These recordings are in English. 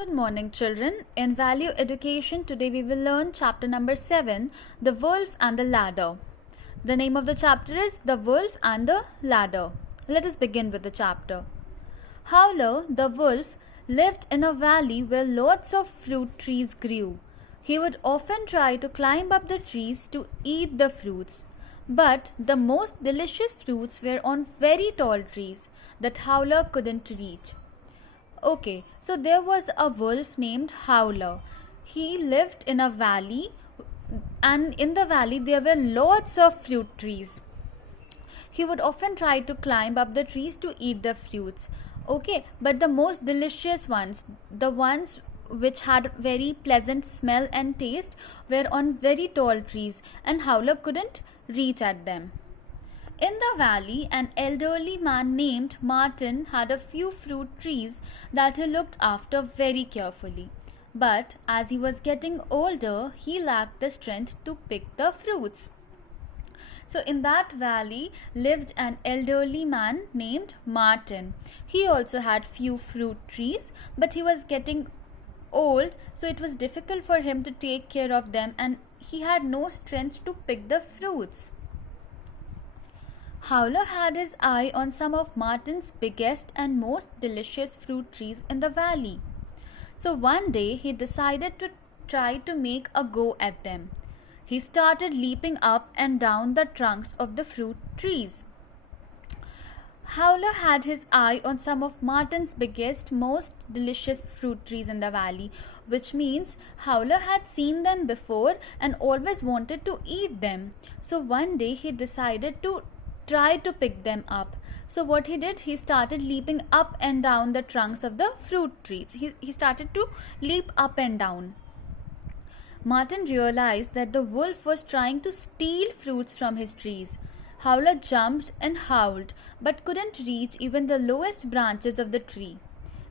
Good morning, children. In Value Education, today we will learn chapter number 7, The Wolf and the Ladder. The name of the chapter is The Wolf and the Ladder. Let us begin with the chapter. Howler, the wolf, lived in a valley where lots of fruit trees grew. He would often try to climb up the trees to eat the fruits. But the most delicious fruits were on very tall trees that Howler couldn't reach. Okay, so there was a wolf named Howler. He lived in a valley, and in the valley there were lots of fruit trees. He would often try to climb up the trees to eat the fruits. Okay, but the most delicious ones, the ones which had very pleasant smell and taste, were on very tall trees, and Howler couldn't reach at them. In the valley, an elderly man named Martin had a few fruit trees that he looked after very carefully. But as he was getting older, he lacked the strength to pick the fruits. So in that valley lived an elderly man named Martin. He also had few fruit trees, but he was getting old, so it was difficult for him to take care of them, and he had no strength to pick the fruits. Howler had his eye on some of Martin's biggest and most delicious fruit trees in the valley. So one day he decided to try to make a go at them. He started leaping up and down the trunks of the fruit trees. Howler had his eye on some of Martin's biggest, most delicious fruit trees in the valley, which means Howler had seen them before and always wanted to eat them. So one day he decided to try to pick them up. So what he did, he started leaping up and down the trunks of the fruit trees. He started to leap up and down. Martin realized that the wolf was trying to steal fruits from his trees. Howler jumped and howled, but couldn't reach even the lowest branches of the tree.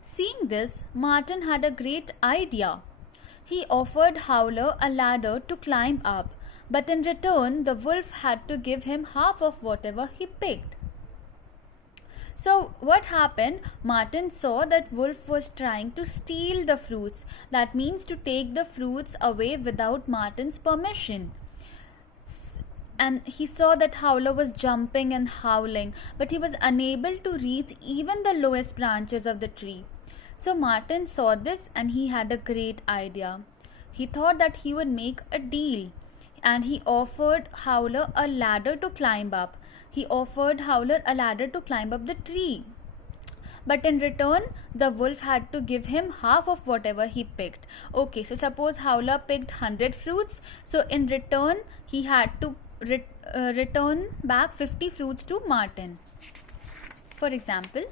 Seeing this, Martin had a great idea. He offered Howler a ladder to climb up, but in return, the wolf had to give him half of whatever he picked. So what happened? Martin saw that wolf was trying to steal the fruits. That means to take the fruits away without Martin's permission. And he saw that Howler was jumping and howling, but he was unable to reach even the lowest branches of the tree. So Martin saw this and he had a great idea. He thought that he would make a deal, and he offered Howler a ladder to climb up. He offered Howler a ladder to climb up the tree. But in return, the wolf had to give him half of whatever he picked. Okay, so suppose Howler picked 100 fruits. So in return, he had to return back 50 fruits to Martin. For example,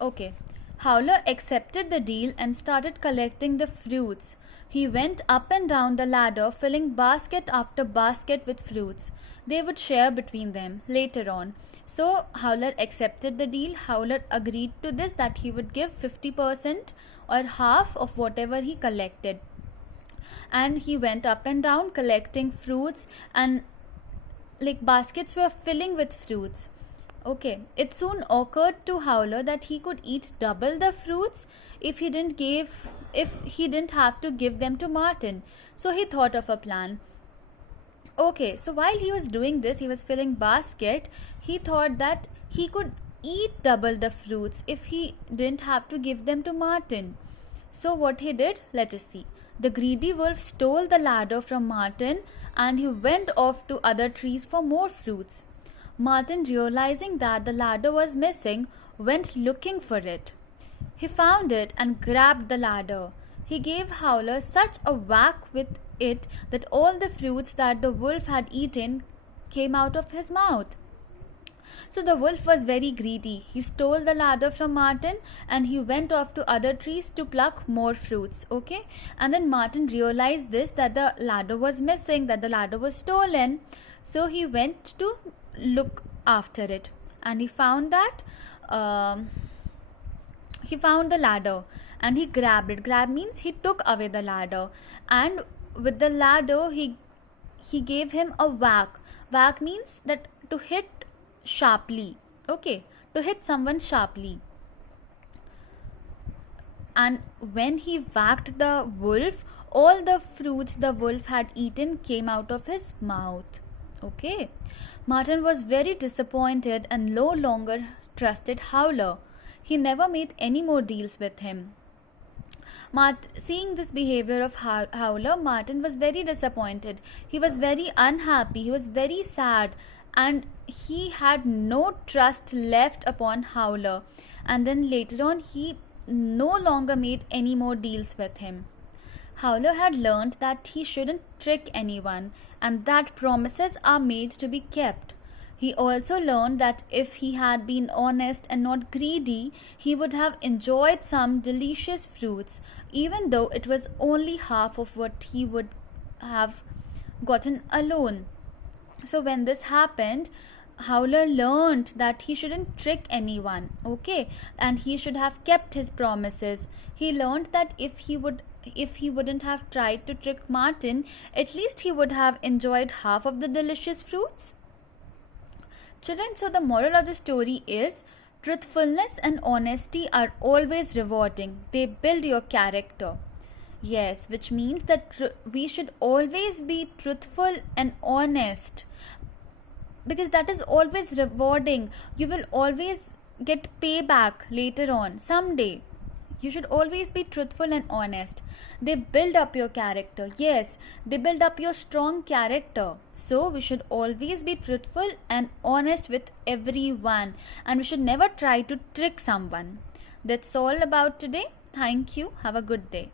okay, Howler accepted the deal and started collecting the fruits. He went up and down the ladder, filling basket after basket with fruits. They would share between them later on. So Howler accepted the deal. Howler agreed to this, that he would give 50% or half of whatever he collected. And he went up and down collecting fruits, and baskets were filling with fruits. Okay, it soon occurred to Howler that he could eat double the fruits if he didn't have to give them to Martin. So he thought of a plan. Okay, so while he was doing this, he was filling basket, he thought that he could eat double the fruits if he didn't have to give them to Martin. So what he did, let us see. The greedy wolf stole the ladder from Martin and he went off to other trees for more fruits. Martin, realizing that the ladder was missing, went looking for it. He found it and grabbed the ladder. He gave Howler such a whack with it that all the fruits that the wolf had eaten came out of his mouth. So the wolf was very greedy. He stole the ladder from Martin and he went off to other trees to pluck more fruits. Okay, and then Martin realized this, that the ladder was missing, that the ladder was stolen. So he went to look after it, and he found that he found the ladder and he grabbed it. Grab means he took away the ladder, and with the ladder he gave him a whack. Whack means that to hit sharply. Okay, to hit someone sharply. And when he whacked the wolf, all the fruits the wolf had eaten came out of his mouth. Okay. Martin was very disappointed and no longer trusted Howler. He never made any more deals with him. Seeing this behavior of Howler, Martin was very disappointed. He was very unhappy. He was very sad. And he had no trust left upon Howler. And then later on, he no longer made any more deals with him. Howler had learned that he shouldn't trick anyone and that promises are made to be kept. He also learned that if he had been honest and not greedy, he would have enjoyed some delicious fruits, even though it was only half of what he would have gotten alone. So when this happened, Howler learned that he shouldn't trick anyone, okay, and he should have kept his promises. He learned that if he wouldn't have tried to trick Martin, at least he would have enjoyed half of the delicious fruits. Children, so the moral of the story is truthfulness and honesty are always rewarding. They build your character. Yes, which means that we should always be truthful and honest, because that is always rewarding. You will always get payback later on someday. You should always be truthful and honest. They build up your character. Yes, they build up your strong character. So we should always be truthful and honest with everyone, and we should never try to trick someone. That's all about today. Thank you. Have a good day.